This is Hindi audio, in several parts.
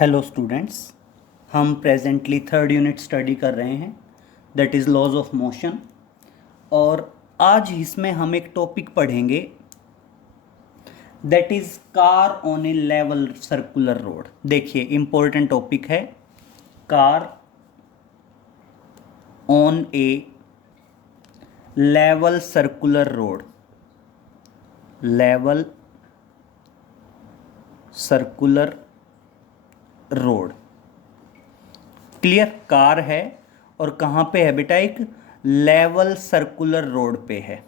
हेलो स्टूडेंट्स, हम प्रेजेंटली थर्ड यूनिट स्टडी कर रहे हैं that is laws of motion. और आज इसमें हम एक टॉपिक पढ़ेंगे that is car on a level circular road. देखिए इम्पोर्टेंट टॉपिक है, car on a level circular road. Level circular road, clear. Car है और कहाँ पे है बेटा, एक लेवल सर्कुलर रोड पे है,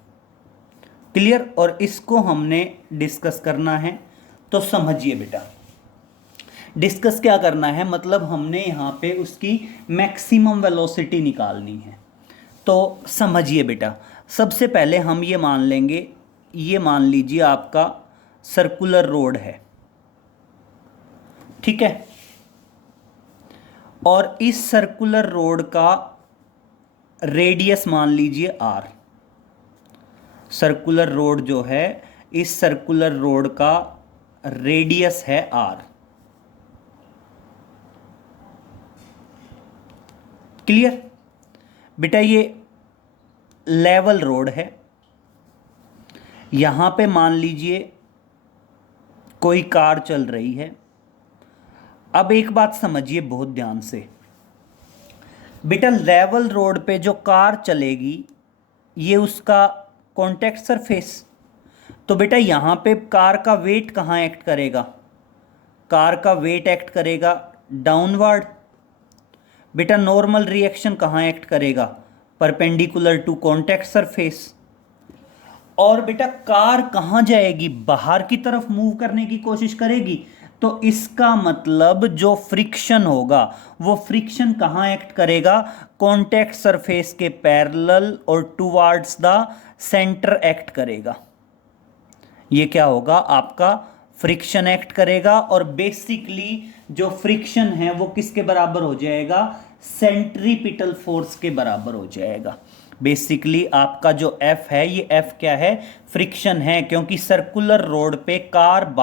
क्लियर। और इसको हमने डिस्कस करना है, तो समझिए बेटा डिस्कस क्या करना है, मतलब हमने यहाँ पे उसकी मैक्सिमम वेलोसिटी निकालनी है। तो समझिए बेटा, सबसे पहले हम ये मान लेंगे, ये मान लीजिए आपका सर्कुलर रोड है, ठीक है। और इस सर्कुलर रोड का रेडियस मान लीजिए आर। सर्कुलर रोड जो है, इस सर्कुलर रोड का रेडियस है आर, क्लियर बेटा। ये लेवल रोड है, यहां पे मान लीजिए कोई कार चल रही है। अब एक बात समझिए बहुत ध्यान से बेटा, लेवल रोड पे जो कार चलेगी ये उसका कॉन्टैक्ट सरफेस। तो बेटा यहाँ पे कार का वेट कहाँ एक्ट करेगा, कार का वेट एक्ट करेगा डाउनवर्ड। बेटा नॉर्मल रिएक्शन कहाँ एक्ट करेगा, परपेंडिकुलर टू कॉन्टैक्ट सरफेस। और बेटा कार कहाँ जाएगी, बाहर की तरफ मूव करने की कोशिश करेगी। तो इसका मतलब जो फ्रिक्शन होगा वो फ्रिक्शन कहाँ एक्ट करेगा, कॉन्टैक्ट सरफेस के पैरेलल और टुवार्ड्स द सेंटर एक्ट करेगा। ये क्या होगा, आपका फ्रिक्शन एक्ट करेगा। और बेसिकली जो फ्रिक्शन है वो किसके बराबर हो जाएगा, सेंट्रीपिटल फोर्स के बराबर हो जाएगा। बेसिकली आपका जो F है, ये F क्या है, फ्रिक्शन है। क्योंकि सर्कुलर रोड पे कार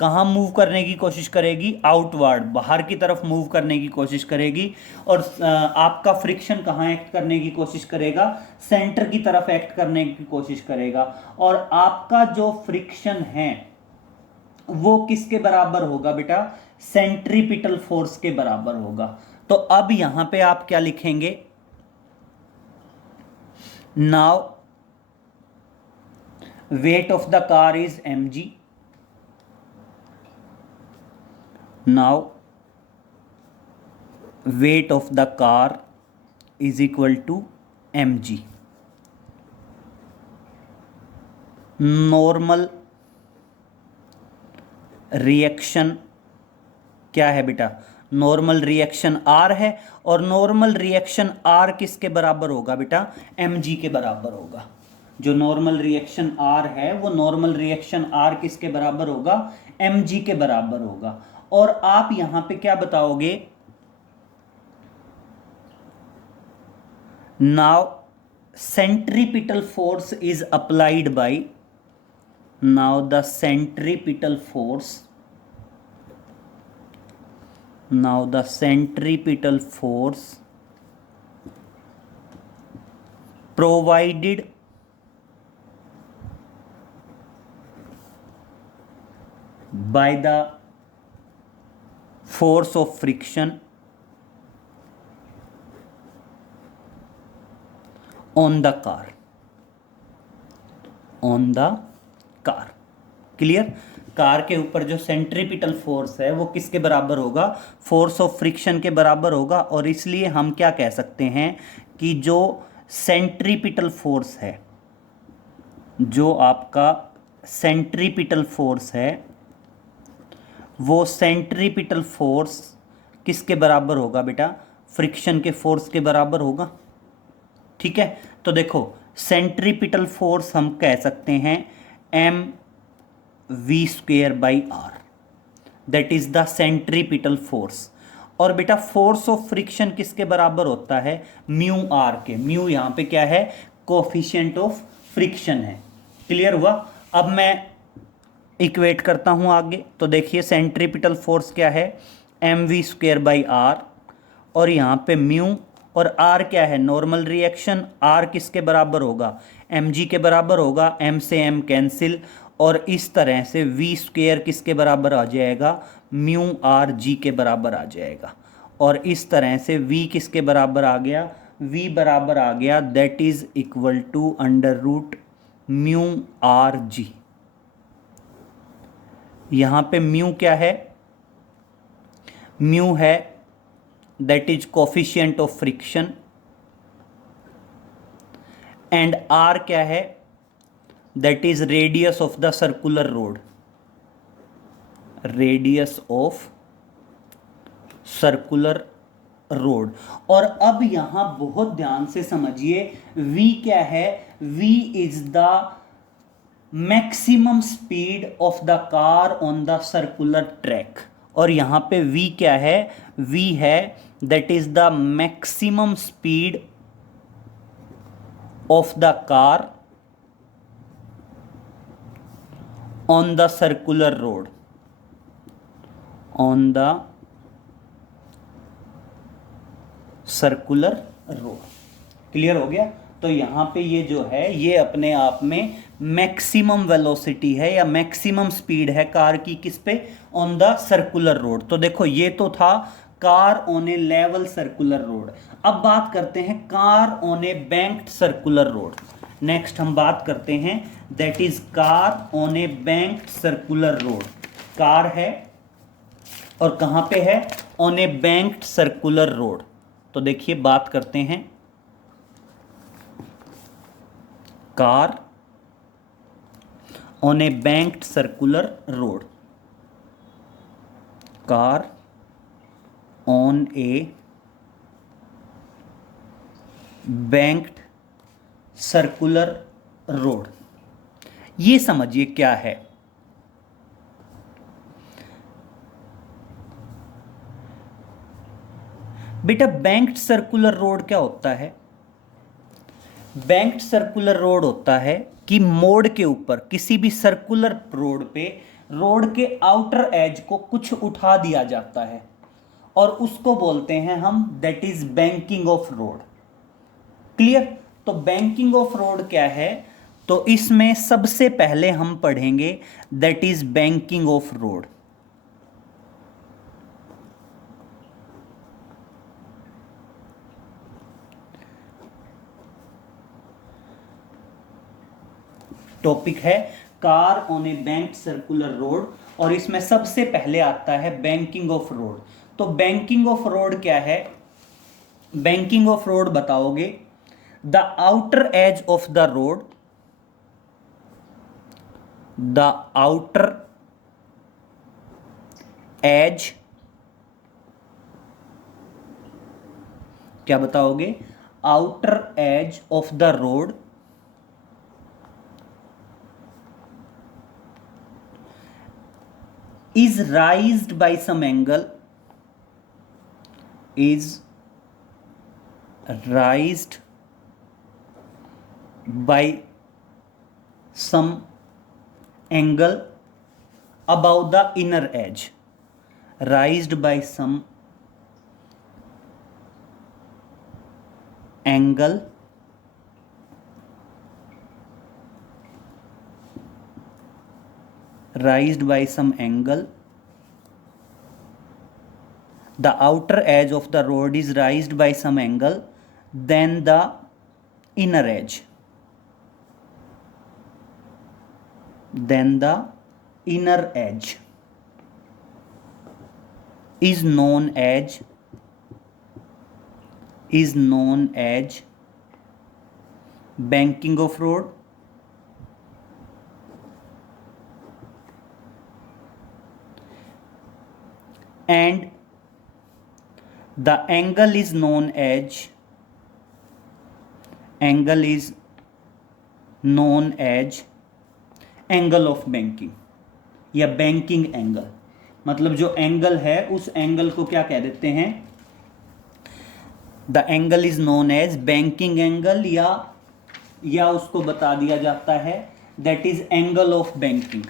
कहाँ मूव करने की कोशिश करेगी, आउटवर्ड, बाहर की तरफ मूव करने की कोशिश करेगी। और आपका फ्रिक्शन कहाँ एक्ट करने की कोशिश करेगा, सेंटर की तरफ एक्ट करने की कोशिश करेगा। और आपका जो फ्रिक्शन है वो किसके बराबर होगा बेटा, सेंट्रीपिटल फोर्स के बराबर होगा। तो अब यहां पे आप क्या लिखेंगे, now weight of the car is mg. Now weight of the car is equal to mg. Normal reaction क्या है बेटा, नॉर्मल रिएक्शन आर है। और नॉर्मल रिएक्शन आर किसके बराबर होगा बेटा, mg के बराबर होगा। जो नॉर्मल रिएक्शन आर है वो नॉर्मल रिएक्शन आर किसके बराबर होगा, mg के बराबर होगा। और आप यहां पे क्या बताओगे, now centripetal force is applied by, now the centripetal force, now the centripetal force provided by the force of friction on the car, on the car, clear. Car के ऊपर जो सेंट्रीपिटल फोर्स है वो किसके बराबर होगा, फोर्स ऑफ फ्रिक्शन के बराबर होगा। और इसलिए हम क्या कह सकते हैं कि जो सेंट्रीपिटल फोर्स है, जो आपका सेंट्रीपिटल फोर्स है वो सेंट्रीपिटल फोर्स किसके बराबर होगा बेटा, फ्रिक्शन के फोर्स के बराबर होगा, ठीक है। तो देखो सेंट्रीपिटल फोर्स हम कह सकते हैं M we square by R, that is the centripetal force. और बेटा फोर्स ऑफ फ्रिक्शन किसके बराबर होता है, म्यू आर के। म्यू यहां पे क्या है, कोफिशिएंट ऑफ फ्रिक्शन है, क्लियर हुआ। अब मैं इक्वेट करता हूं आगे, तो देखिए सेंट्रीपिटल फोर्स क्या है, M we square by are, और यहाँ पे म्यू और आर क्या है, नॉर्मल रिएक्शन, आर किसके बराबर होगा, एम जी के बराबर होगा, एम से एम कैंसिल, और इस तरह से वी स्क्वेयर किसके बराबर आ जाएगा, म्यू आर जी के बराबर आ जाएगा। और इस तरह से v किसके बराबर आ गया, v बराबर आ गया that is equal to under root mu R G. यहाँ पे म्यू क्या है, म्यू है that is coefficient of friction, and R क्या है, that is radius of the circular road, radius of circular road. और अब यहां बहुत ध्यान से समझिए, v क्या है, v is the maximum speed of the car on the circular track, और यहां पे v क्या है, v है that is the maximum speed of the car on the circular road, on the circular road. Clear हो गया। तो यहां पे ये जो है ये अपने आप में मैक्सिमम वेलोसिटी है या मैक्सिमम स्पीड है कार की, किस पे, ऑन द सर्कुलर रोड। तो देखो ये तो था car on a level circular road. अब बात करते हैं car on a banked circular road. Next हम बात करते हैं that is car on a banked circular road. Car है और कहां पे है, on a banked circular road. तो देखिए बात करते हैं, car on a banked circular road, car on a banked circular road. ये समझिए क्या है, बेटा बैंक्ड सर्कुलर रोड क्या होता है, बैंक्ड सर्कुलर रोड होता है कि मोड़ के ऊपर किसी भी सर्कुलर रोड पे रोड के आउटर एज को कुछ उठा दिया जाता है और उसको बोलते हैं हम that is banking of road. Clear. तो बैंकिंग ऑफ रोड क्या है, तो इसमें सबसे पहले हम पढ़ेंगे that is banking of road. Topic है car on a banked circular road, और इसमें सबसे पहले आता है बैंकिंग ऑफ रोड। तो बैंकिंग ऑफ रोड क्या है, बैंकिंग ऑफ रोड बताओगे, the outer edge of the road, the outer edge, क्या बताओगे, outer edge of the road is raised by some angle, is raised by some angle above the inner edge, raised by some angle raised by some angle, the outer edge of the road is raised by some angle then the inner edge, then the inner edge is known as banking of road, and the angle is known as angle of banking या बैंकिंग एंगल। मतलब जो एंगल है उस एंगल को क्या कह देते हैं, the angle is known as banking angle, या उसको बता दिया जाता है that is angle of banking.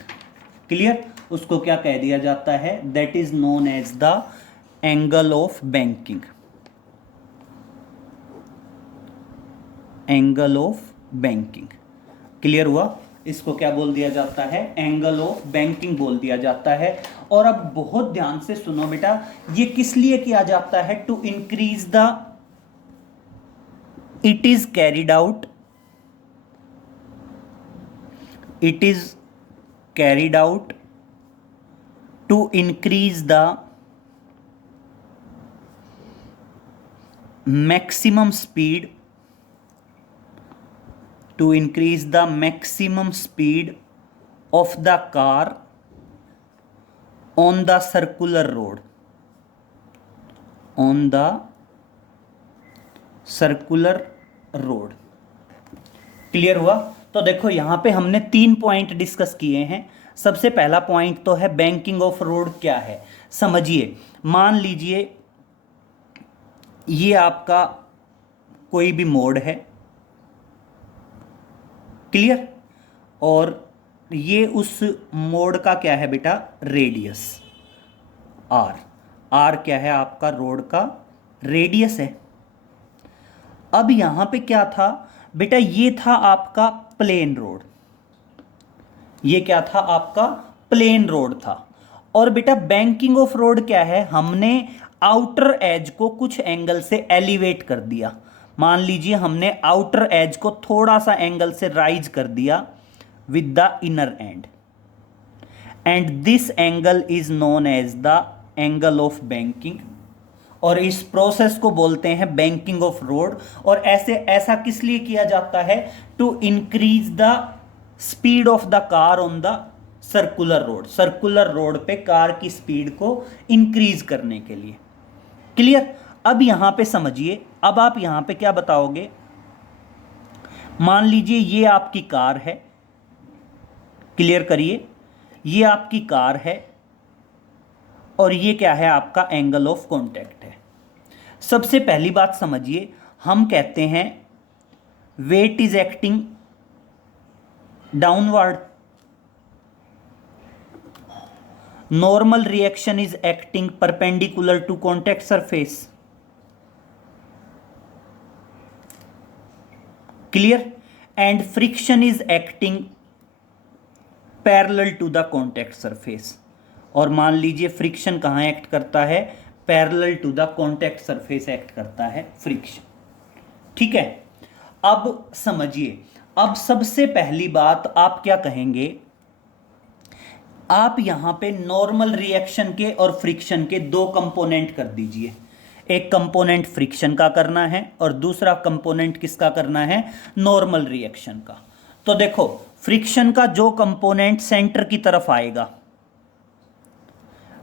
Clear. उसको क्या कह दिया जाता है, that is known as the angle of banking, angle of banking. Clear हुआ? इसको क्या बोल दिया जाता है? एंगल ऑफ बैंकिंग बोल दिया जाता है। और अब बहुत ध्यान से सुनो बेटा, ये किस लिए किया जाता है? To increase the, it is carried out, it is carried out to increase the maximum speed, to increase the maximum speed of the car on the circular road, on the circular road। Clear हुआ? तो देखो यहां पे हमने 3 पॉइंट डिस्कस किए हैं। सबसे पहला पॉइंट तो है बैंकिंग ऑफ रोड क्या है, समझिए। मान लीजिए ये आपका कोई भी मोड है, क्लियर, और ये उस मोड का क्या है बेटा? Radius are. आर क्या है आपका? रोड का रेडियस है। अब यहां पे क्या था बेटा? ये था आपका प्लेन रोड, ये क्या था आपका? प्लेन रोड था। और बेटा बैंकिंग ऑफ रोड क्या है? हमने आउटर एज को कुछ एंगल से एलिवेट कर दिया। मान लीजिए हमने आउटर एज को थोड़ा सा एंगल से राइज कर दिया with the inner end, and this angle is known as the angle of banking. और इस प्रोसेस को बोलते हैं बैंकिंग ऑफ रोड। और ऐसा किस लिए किया जाता है? To increase the speed of the car on the circular road, circular road पे कार की स्पीड को इंक्रीज करने के लिए। क्लियर? अब यहां पे समझिए, अब आप यहां पे क्या बताओगे? मान लीजिए ये आपकी कार है, क्लियर करिए, ये आपकी कार है और ये क्या है? आपका एंगल ऑफ कॉन्टैक्ट है। सबसे पहली बात समझिए, हम कहते हैं weight is acting downward, normal reaction is acting perpendicular to contact surface. Clear? And friction is acting parallel to the contact surface. और मान लीजिए फ्रिक्शन कहां एक्ट करता है? Parallel to the contact surface act करता है फ्रिक्शन। ठीक है? अब समझिए, अब सबसे पहली बात आप क्या कहेंगे? आप यहां पे नॉर्मल रिएक्शन के और फ्रिक्शन के दो कंपोनेंट कर दीजिए। एक कंपोनेंट फ्रिक्शन का करना है और दूसरा कंपोनेंट किसका करना है? नॉर्मल रिएक्शन का। तो देखो फ्रिक्शन का जो कंपोनेंट सेंटर की तरफ आएगा,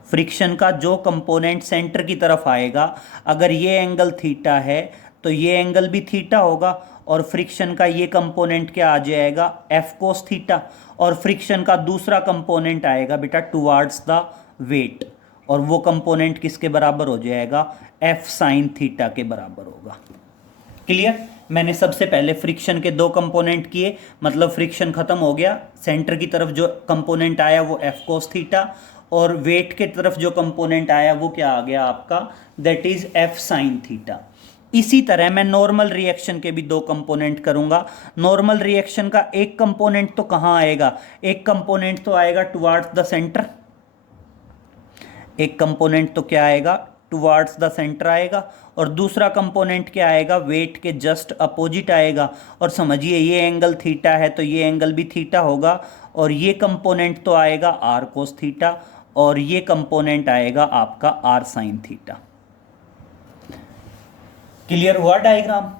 फ्रिक्शन का जो कंपोनेंट सेंटर की तरफ आएगा, अगर ये एंगल थीटा है तो ये एंगल भी थीटा होगा। और फ्रिक्शन का ये कंपोनेंट क्या आ जाएगा? F cos theta. और फ्रिक्शन का दूसरा कंपोनेंट आएगा बेटा टुवार्ड्स द वेट, और वो कंपोनेंट किसके बराबर हो जाएगा? एफ साइन थीटा के बराबर होगा। क्लियर? मैंने सबसे पहले फ्रिक्शन के दो कंपोनेंट किए, मतलब फ्रिक्शन खत्म हो गया। सेंटर की तरफ जो कंपोनेंट आया वो एफ कोस थीटा, और वेट के तरफ जो कंपोनेंट आया वो क्या आ गया आपका? That is F sine theta. इसी तरह मैं नॉर्मल रिएक्शन के भी दो कंपोनेंट करूंगा। नॉर्मल रिएक्शन का एक कंपोनेंट तो कहां आएगा? एक कंपोनेंट तो आएगा टुवार्ड्स द सेंटर, एक कंपोनेंट तो क्या आएगा? टुवार्ड्स द सेंटर आएगा। और दूसरा कंपोनेंट क्या आएगा? वेट के जस्ट अपोजिट आएगा। और समझिए ये एंगल थीटा है तो ये एंगल भी थीटा होगा। और ये कंपोनेंट तो आएगा आर कोस थीटा, और ये कंपोनेंट आएगा आपका आर साइन थीटा। क्लियर हुआ डायग्राम?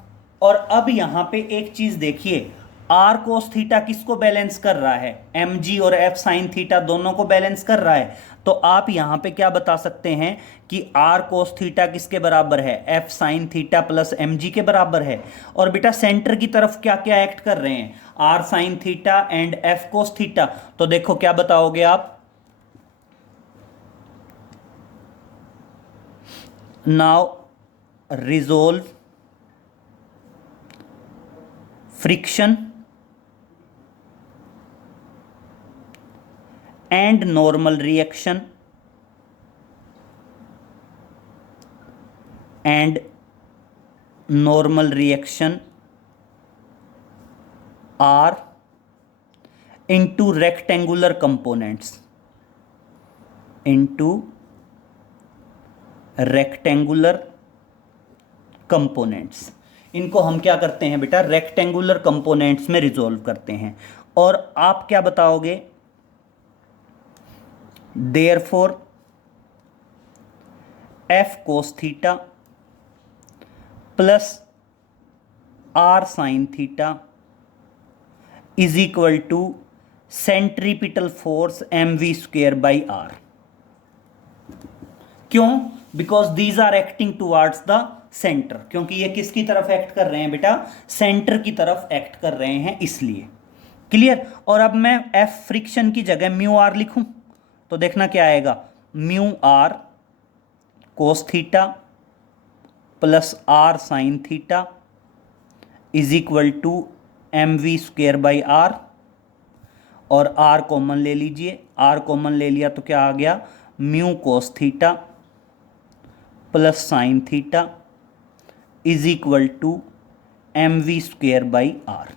और अब यहां पे एक चीज देखिए, आर कोस थीटा किसको बैलेंस कर रहा है? एम जी और एफ साइन थीटा दोनों को बैलेंस कर रहा है। तो आप यहां पे क्या बता सकते हैं कि आर कोस थीटा किसके बराबर है? F sine theta plus M G के बराबर है। और बेटा सेंटर की तरफ क्या क्या एक्ट कर रहे हैं? R sine theta and F cos theta. तो देखो क्या बताओगे आप? Now resolve friction and normal reaction and normal reaction R into rectangular components, into rectangular components। इनको हम क्या करते हैं बेटा, रेक्टेंगुलर कंपोनेंट्स में रिजोल्व करते हैं। और आप क्या बताओगे, therefore F cos theta plus R sine theta is equal to centripetal force M we square by R. क्यों? Because these are acting towards the centre, क्योंकि ये किसकी तरफ एक्ट कर रहे हैं बेटा, सेंटर की तरफ एक्ट कर रहे हैं, इसलिए। क्लियर? और अब मैं एफ फ्रिक्शन की जगह म्यू आर लिखूं तो देखना क्या आएगा, mu R cos theta plus R sine theta is equal to M we square by are. और आर कॉमन ले लीजिए, आर कॉमन ले लिया तो क्या आ गया, mu cos theta plus sine theta is equal to M we square by are.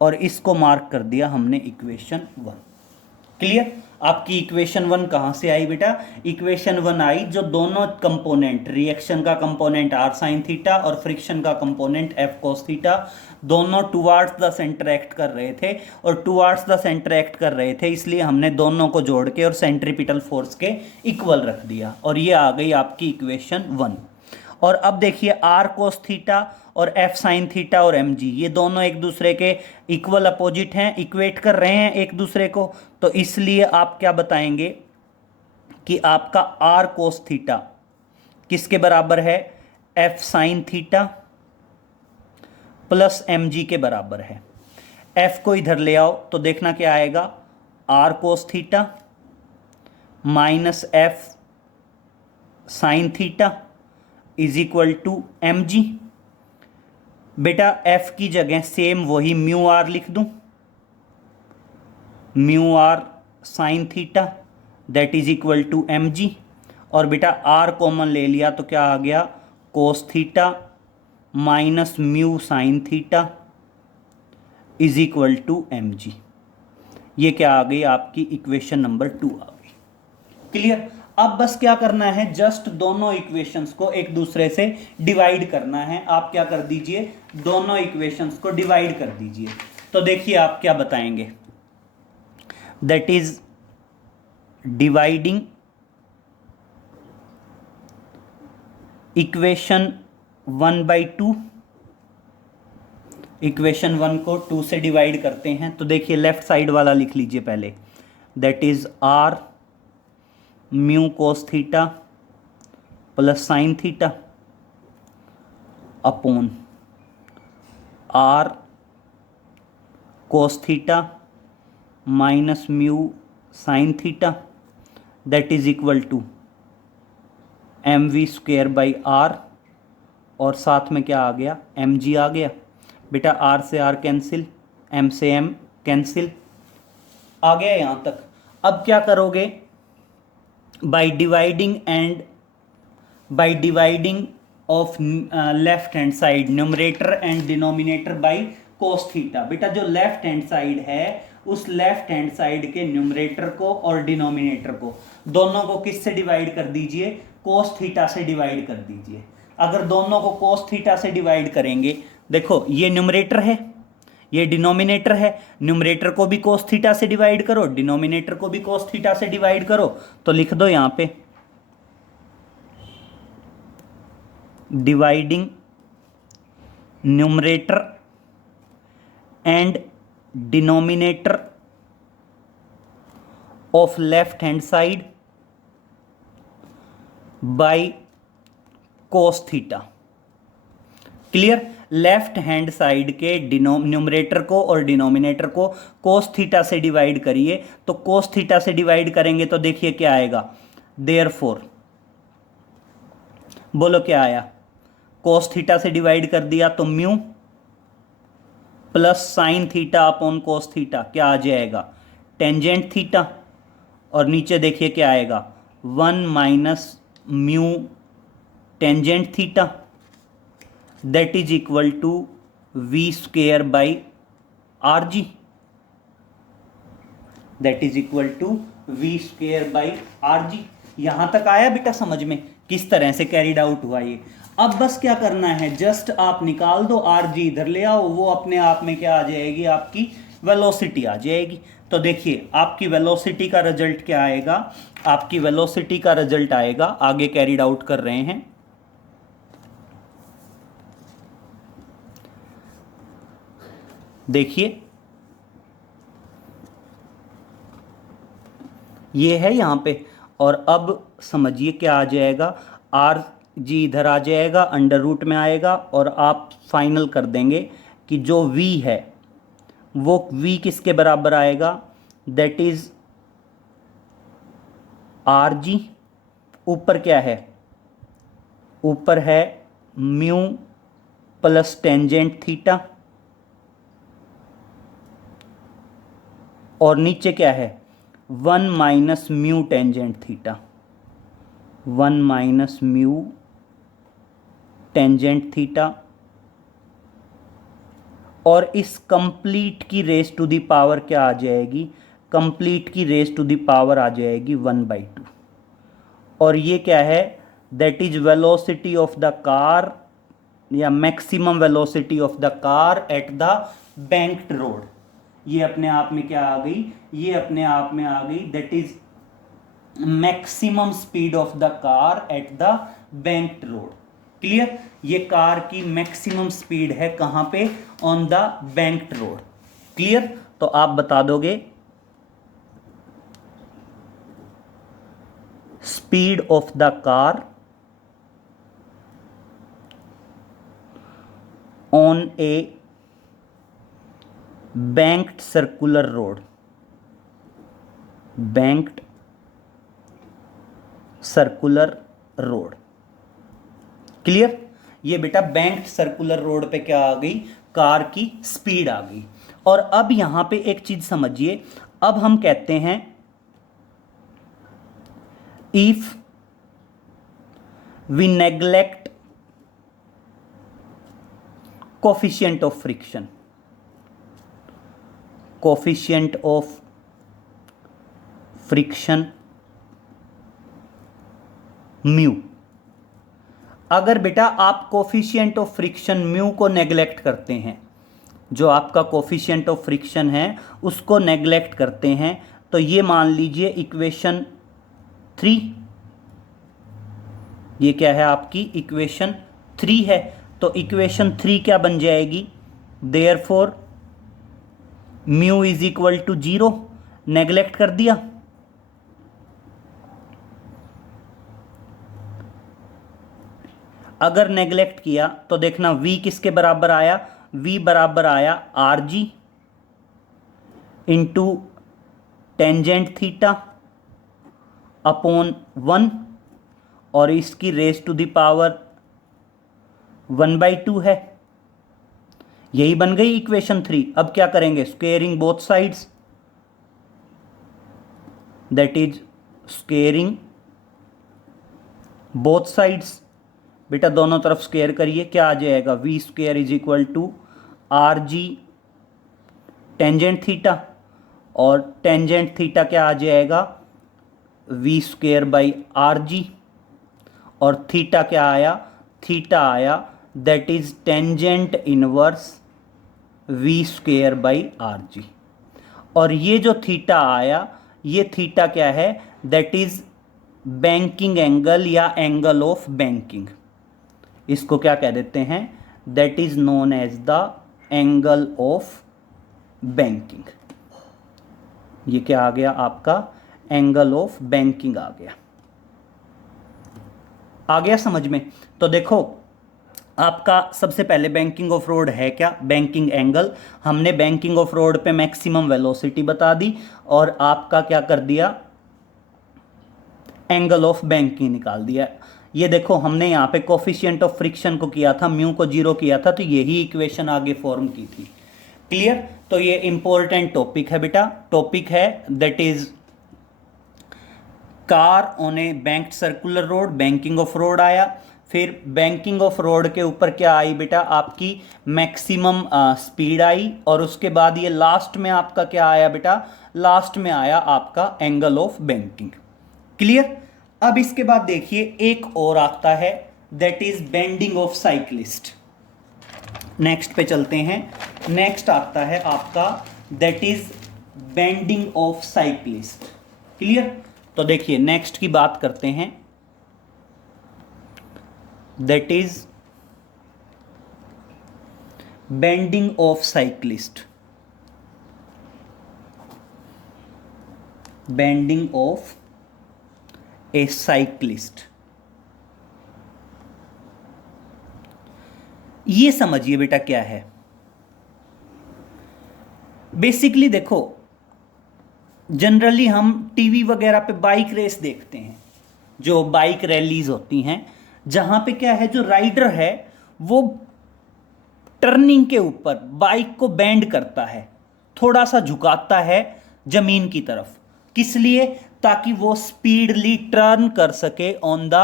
और इसको मार्क कर दिया हमने इक्वेशन 1। क्लियर? आपकी इक्वेशन 1 कहाँ से आई बेटा, इक्वेशन 1 आई जो दोनों कंपोनेंट, रिएक्शन का कंपोनेंट आर साइन थीटा और फ्रिक्शन का कंपोनेंट एफ कोस थीटा, दोनों टुवार्ड्स द सेंटर एक्ट कर रहे थे। और टुवार्ड्स द सेंटर एक्ट कर रहे थे इसलिए हमने दोनों को जोड़ के और सेंट्रीपिटल फोर्स के इक्वल रख दिया, और ये आ गई आपकी इक्वेशन 1। और अब देखिए आर कोस थीटा और एफ साइन थीटा और एम जी, ये दोनों एक दूसरे के इक्वल अपोजिट हैं, इक्वेट कर रहे हैं एक दूसरे को। तो इसलिए आप क्या बताएंगे कि आपका आर कोस थीटा किसके बराबर है, F sine theta plus M G के बराबर है। एफ को इधर ले आओ तो देखना क्या आएगा, R cos theta minus F sine theta is equal to M G. बेटा एफ की जगह सेम वही म्यू आर लिख दूं, mu R sine theta that is equal to M G. और बेटा आर कॉमन ले लिया तो क्या आ गया, cos theta minus mu sine theta is equal to M g. ये क्या आ गई आपकी इक्वेशन नंबर 2 आ गई। क्लियर? अब बस क्या करना है, जस्ट दोनों इक्वेशंस को एक दूसरे से डिवाइड करना है। आप क्या कर दीजिए, दोनों इक्वेशंस को डिवाइड कर दीजिए। तो देखिए आप क्या बताएंगे, that is dividing equation 1/2। Equation 1 को 2 से डिवाइड करते हैं तो देखिए लेफ्ट साइड वाला लिख लीजिए पहले, that is r mu cos theta plus sine theta upon r cos theta minus mu sine theta that is equal to M we square by are. और साथ में क्या आ गया, एम जी आ गया। बेटा आर से आर कैंसिल, एम से एम कैंसिल, आ गया यहाँ तक। अब क्या करोगे, by dividing of left hand side numerator and denominator by cos theta. बेटा जो लेफ्ट हैंड साइड है उस लेफ्ट हैंड साइड के न्यूमरेटर को और डिनोमिनेटर को, दोनों को किससे डिवाइड कर दीजिए, कोस थीटा से डिवाइड कर दीजिए। अगर दोनों को कोस थीटा से डिवाइड करेंगे, देखो ये न्यूमरेटर है ये डिनोमिनेटर है, न्यूमरेटर को भी कोस थीटा से डिवाइड करो, डिनोमिनेटर को भी कोस थीटा से डिवाइड करो। तो लिख दो यहां पे dividing numerator and denominator of left hand side by cos theta. Clear? Left hand side के न्यूमरेटर को और डिनोमिनेटर को कोस थीटा से डिवाइड करिए। तो कोस थीटा से डिवाइड करेंगे तो देखिए क्या आएगा, देयरफॉर, बोलो क्या आया, कोस थीटा से डिवाइड कर दिया तो mu plus sine theta upon cos theta क्या आ जाएगा, टेंजेंट थीटा। और नीचे देखिए क्या आएगा, 1 minus mu tangent theta that is equal to v square by are g, that is equal to v square by are g. यहां तक आया बेटा समझ में किस तरह से कैरिड आउट हुआ ये। अब बस क्या करना है, जस्ट आप निकाल दो, आर जी इधर ले आओ, वो अपने आप में क्या आ जाएगी, आपकी वेलोसिटी आ जाएगी। तो देखिए आपकी वेलोसिटी का रिजल्ट क्या आएगा, आपकी वेलोसिटी का रिजल्ट आएगा, आगे कैरिड आउट कर रहे हैं, देखिए ये है यहां पे। और अब समझिए क्या आ जाएगा, आर जी इधर आ जाएगा, अंडर रूट में आएगा, और आप फाइनल कर देंगे कि जो वी है वो वी किसके बराबर आएगा, दैट इज आर जी, ऊपर क्या है, ऊपर है म्यू प्लस टेंजेंट थीटा, और नीचे क्या है, 1 minus mu tangent theta, 1 minus mu tangent theta, और इस कंप्लीट की रेस टू द पावर क्या आ जाएगी, कंप्लीट की रेस टू द पावर आ जाएगी 1/2। और ये क्या है, that is velocity of the car या maximum velocity of the car at the banked road. ये अपने आप में क्या आ गई, ये अपने आप में आ गई, that is maximum speed of the car at the banked road. Clear, ये कार की मैक्सिमम स्पीड है कहां पे, on the banked road. Clear, तो आप बता दोगे speed of the car on A banked circular road, banked circular road। Clear, ये बेटा बैंक्ड सर्कुलर रोड पे क्या आ गई, कार की स्पीड आ गई। और अब यहां पे एक चीज समझिए, अब हम कहते हैं if we neglect coefficient of friction, coefficient of friction mu, अगर बेटा आप कोफिशिएंट ऑफ फ्रिक्शन म्यू को नेग्लेक्ट करते हैं, जो आपका कोफिशिएंट ऑफ फ्रिक्शन है उसको नेग्लेक्ट करते हैं, तो ये मान लीजिए इक्वेशन 3, ये क्या है आपकी इक्वेशन 3 है। तो इक्वेशन 3 क्या बन जाएगी, therefore mu is equal to 0, neglect कर दिया। अगर नेग्लेक्ट किया तो देखना v किसके बराबर आया, v बराबर आया R G into tangent theta upon 1, और इसकी रेस टू द पावर 1/2 है। यही बन गई इक्वेशन 3। अब क्या करेंगे, squaring both sides, that is squaring both sides. बेटा दोनों तरफ स्क्वेयर करिए, क्या आ जाएगा, v square is equal to r g tangent theta, और टेंजेंट थीटा क्या आ जाएगा, v square by are g, और थीटा क्या आया, थीटा आया that is tangent inverse v square by are g. और ये जो थीटा आया, ये थीटा क्या है, दैट इज बैंकिंग एंगल या एंगल ऑफ बैंकिंग, इसको क्या कह देते हैं, that is known as the angle of banking. ये क्या आ गया आपका, एंगल ऑफ बैंकिंग आ गया। आ गया समझ में। तो देखो आपका सबसे पहले बैंकिंग ऑफ रोड है क्या, बैंकिंग एंगल। हमने बैंकिंग ऑफ रोड पे मैक्सिमम वेलोसिटी बता दी, और आपका क्या कर दिया, एंगल ऑफ बैंकिंग निकाल दिया। ये देखो हमने यहाँ पे कोफिशिएंट ऑफ फ्रिक्शन को किया था, म्यू को 0 किया था, तो यही इक्वेशन आगे फॉर्म की थी। क्लियर, तो ये इंपॉर्टेंट टॉपिक है बेटा, टॉपिक है that is car on a banked circular road, banking of road आया। फिर बैंकिंग ऑफ रोड के ऊपर क्या आई बेटा, आपकी मैक्सिमम स्पीड आई। और उसके बाद ये लास्ट में आपका क्या आया बेटा, लास्ट में आया आपका एंगल ऑफ बैंकिंग। क्लियर। अब इसके बाद देखिए एक और आता है, that is bending of cyclist. Next पे चलते हैं। नेक्स्ट आता है आपका that is bending of cyclist. Clear. तो देखिए नेक्स्ट की बात करते हैं, that is bending of cyclist. Bending of A cyclist, ये समझिए बेटा क्या है। बेसिकली देखो, जनरली हम टीवी वगैरह पे बाइक रेस देखते हैं, जो बाइक रैलीज होती हैं, जहां पे क्या है, जो राइडर है वो टर्निंग के ऊपर बाइक को बेंड करता है, थोड़ा सा झुकाता है जमीन की तरफ। किस लिए, ताकि वो स्पीडली टर्न कर सके ऑन द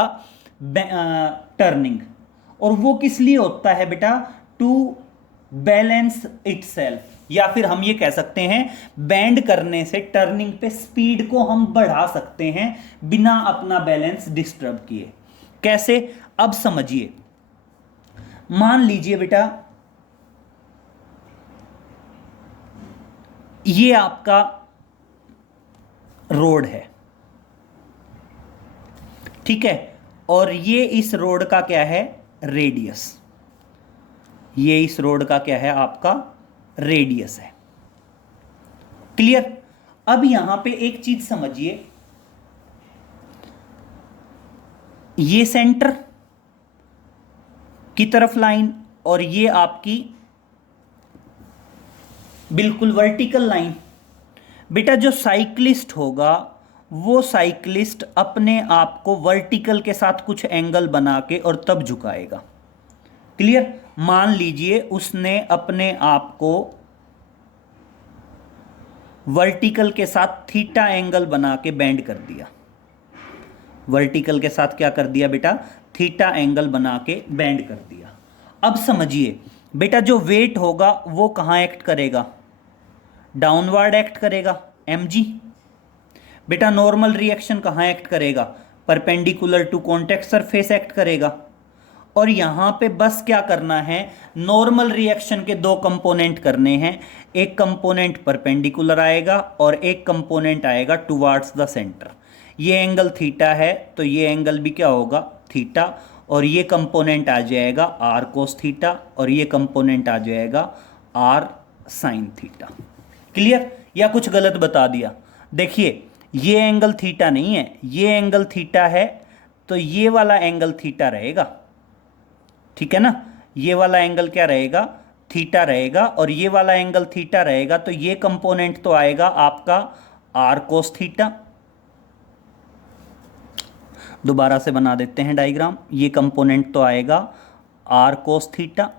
टर्निंग। और वो किस लिए होता है बेटा, टू बैलेंस इटसेल्फ, या फिर हम ये कह सकते हैं बैंड करने से टर्निंग पे स्पीड को हम बढ़ा सकते हैं बिना अपना बैलेंस डिस्टर्ब किए। कैसे, अब समझिए। मान लीजिए बेटा ये आपका रोड है, ठीक है, और ये इस रोड का क्या है, रेडियस। ये इस रोड का क्या है, आपका रेडियस है। क्लियर। अब यहां पे एक चीज समझिए, ये सेंटर की तरफ लाइन और ये आपकी बिल्कुल वर्टिकल लाइन। बेटा जो साइक्लिस्ट होगा वो साइक्लिस्ट अपने आप को वर्टिकल के साथ कुछ एंगल बना के और तब झुकाएगा। क्लियर। मान लीजिए उसने अपने आप को वर्टिकल के साथ थीटा एंगल बना के बेंड कर दिया। वर्टिकल के साथ क्या कर दिया बेटा, थीटा एंगल बना के बेंड कर दिया। अब समझिए बेटा जो वेट होगा वो कहां एक्ट करेगा, डाउनवर्ड एक्ट करेगा, mg। बेटा नॉर्मल रिएक्शन कहां एक्ट करेगा, perpendicular to contact surface act करेगा। और यहां पे बस क्या करना है, नॉर्मल रिएक्शन के दो कंपोनेंट करने हैं, एक कंपोनेंट परपेंडिकुलर आएगा और एक कंपोनेंट आएगा टुवार्ड्स द सेंटर। ये एंगल थीटा है तो ये एंगल भी क्या होगा, थीटा। और ये कंपोनेंट आ जाएगा आर कोस थीटा और ये कंपोनेंट आ जाएगा आर साइन थीटा। क्लियर। या कुछ गलत बता दिया। देखिए ये एंगल थीटा नहीं है, ये एंगल थीटा है, तो ये वाला एंगल थीटा रहेगा, ठीक है ना। ये वाला एंगल क्या रहेगा, थीटा रहेगा, और ये वाला एंगल थीटा रहेगा, तो ये कंपोनेंट तो आएगा आपका आर कोस थीटा। दोबारा से बना देते हैं डायग्राम। ये कंपोनेंट तो आएगा आर कोस थीटा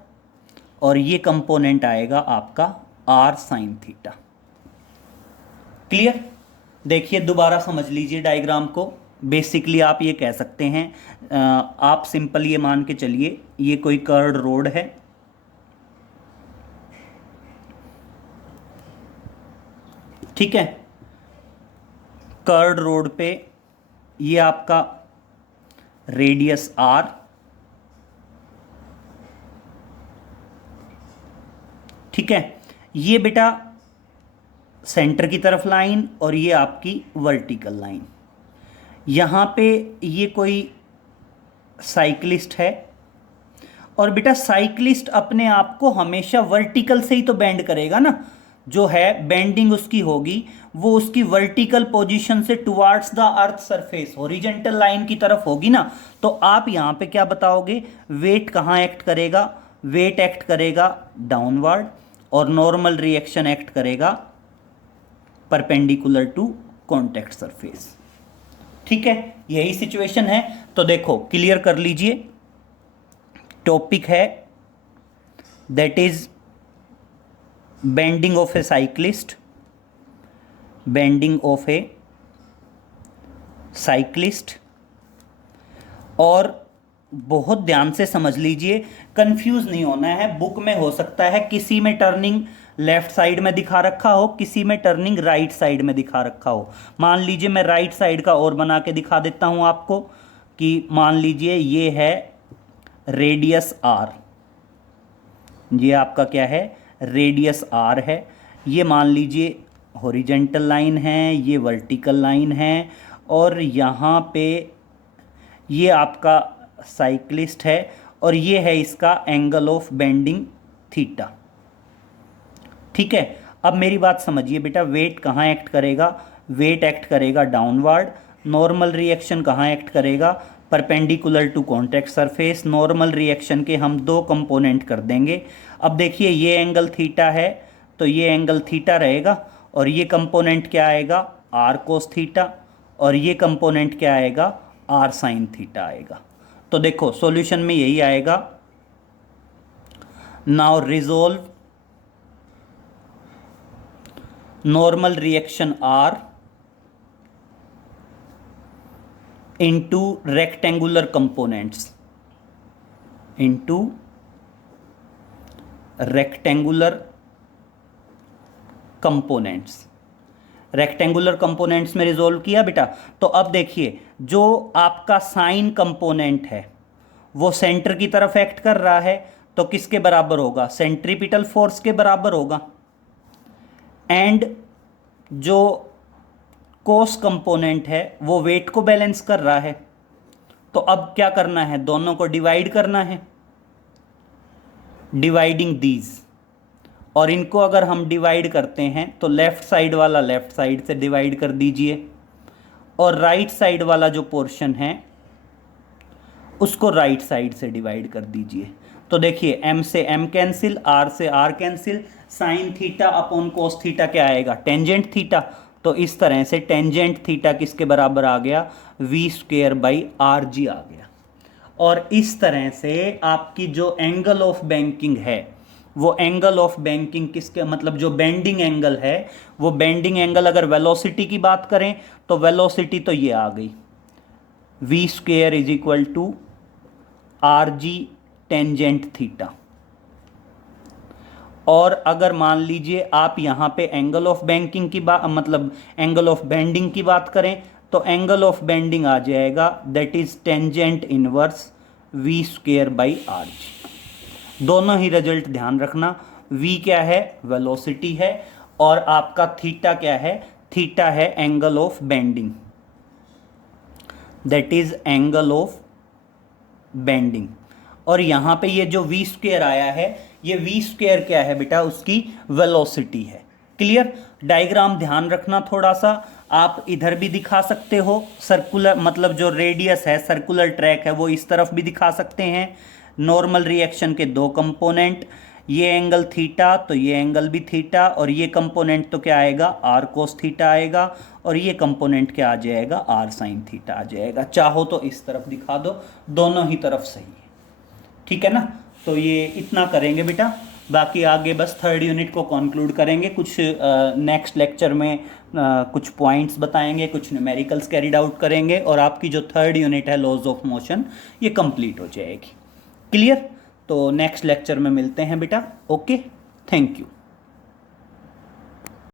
और ये कंपोनेंट आएगा आपका आर साइन थीटा। क्लियर। देखिए दोबारा समझ लीजिए डायग्राम को। बेसिकली आप ये कह सकते हैं, आप सिंपल ये मान के चलिए ये कोई कर्व्ड रोड है, ठीक है। कर्व्ड रोड पे ये आपका रेडियस आर, ठीक है। ये बेटा सेंटर की तरफ लाइन और ये आपकी वर्टिकल लाइन। यहाँ पे ये कोई साइक्लिस्ट है, और बेटा साइक्लिस्ट अपने आप को हमेशा वर्टिकल से ही तो बेंड करेगा ना, जो है बेंडिंग उसकी होगी वो उसकी वर्टिकल पोजीशन से towards the earth surface horizontal line की तरफ होगी ना। तो आप यहाँ पे क्या बताओगे, वेट कहाँ एक्ट करेगा, वेट एक्ट करेगा डाउनवर्ड और नॉर्मल रिएक्शन एक्ट करेगा परपेंडिकुलर टू कॉन्टैक्ट सरफेस। ठीक है, यही सिचुएशन है। तो देखो क्लियर कर लीजिए, टॉपिक है that is bending of A cyclist, bending of A cyclist. और बहुत ध्यान से समझ लीजिए, कंफ्यूज नहीं होना है। बुक में हो सकता है किसी में टर्निंग लेफ्ट साइड में दिखा रखा हो, किसी में टर्निंग राइट साइड में दिखा रखा हो। मान लीजिए मैं राइट साइड का और बना के दिखा देता हूं आपको, कि मान लीजिए ये है रेडियस आर, ये आपका क्या है, रेडियस आर है। ये मान लीजिए हॉरिजेंटल लाइन है, ये वर्टिकल लाइन है, और यहाँ पे ये आपका साइक्लिस्ट है, और ये है इसका एंगल ऑफ बेंडिंग थीटा। ठीक है, अब मेरी बात समझिए बेटा, वेट कहाँ एक्ट करेगा, वेट एक्ट करेगा डाउनवर्ड। नॉर्मल रिएक्शन कहाँ एक्ट करेगा, perpendicular to contact surface. Normal reaction के हम दो कंपोनेंट कर देंगे। अब देखिए ये एंगल थीटा है, तो ये एंगल थीटा रहेगा, और ये कंपोनेंट क्या आएगा, आर कोस थीटा, और ये कंपोनेंट क्या आएगा, आर साइन थीटा आएगा। तो देखो सॉल्यूशन में यही आएगा। Now resolve normal reaction r into rectangular components, into rectangular components। Rectangular components में रिजोल्व किया बेटा। तो अब देखिए जो आपका साइन कंपोनेंट है वो सेंटर की तरफ एक्ट कर रहा है, तो किसके बराबर होगा, सेंट्रीपिटल फोर्स के बराबर होगा। एंड जो कोस कंपोनेंट है वो वेट को बैलेंस कर रहा है। तो अब क्या करना है, दोनों को डिवाइड करना है, डिवाइडिंग दीज। और इनको अगर हम डिवाइड करते हैं तो लेफ्ट साइड वाला लेफ्ट साइड से डिवाइड कर दीजिए, और राइट साइड वाला जो पोर्शन है उसको राइट साइड से डिवाइड कर दीजिए। तो देखिए m से m कैंसिल, r से r cancel, sign theta upon cos theta क्या आएगा, टेंजेंट थीटा। तो इस तरह से टेंजेंट थीटा किसके बराबर आ गया, V square by are G आ गया। और इस तरह से आपकी जो एंगल ऑफ बैंकिंग है वो एंगल ऑफ बैंकिंग किसके, मतलब जो बेंडिंग एंगल है वो बेंडिंग एंगल, अगर वेलोसिटी की बात करें तो वेलोसिटी तो ये आ गई, v square is equal to r g tangent theta. और अगर मान लीजिए आप यहाँ पे एंगल ऑफ बैंकिंग की बात, मतलब एंगल ऑफ बेंडिंग की बात करें, तो एंगल ऑफ बेंडिंग आ जाएगा that is tangent inverse v square by are g. दोनों ही रिजल्ट ध्यान रखना, v क्या है, वेलोसिटी है, और आपका थीटा क्या है, थीटा है angle of bending, that is angle of bending. और यहाँ पे ये जो वी स्क्वेयर आया है, ये वी स्क्वेयर क्या है बेटा, उसकी वेलोसिटी है। क्लियर, डायग्राम ध्यान रखना थोड़ा सा। आप इधर भी दिखा सकते हो सर्कुलर, मतलब जो रेडियस है सर्कुलर ट्रैक है वो इस तरफ भी दिखा सकते हैं। नॉर्मल रिएक्शन के दो कंपोनेंट, ये एंगल थीटा तो ये एंगल भी थीटा, और ये कंपोनेंट तो क्या आएगा, आर कोस थीटा आएगा, और ये कंपोनेंट क्या आ जाएगा, आर साइन थीटा आ जाएगा। चाहो तो इस तरफ दिखा दो, दोनों ही तरफ सही है, ठीक है ना। तो ये इतना करेंगे बेटा, बाकी आगे बस थर्ड यूनिट को कंक्लूड करेंगे। कुछ नेक्स्ट लेक्चर में कुछ पॉइंट्स बताएंगे, कुछ न्यूमेरिकल्स कैरिड आउट करेंगे, और आपकी जो थर्ड यूनिट है लॉज ऑफ मोशन ये कंप्लीट हो जाएगी। क्लियर, तो नेक्स्ट लेक्चर में मिलते हैं बेटा। Okay, thank you.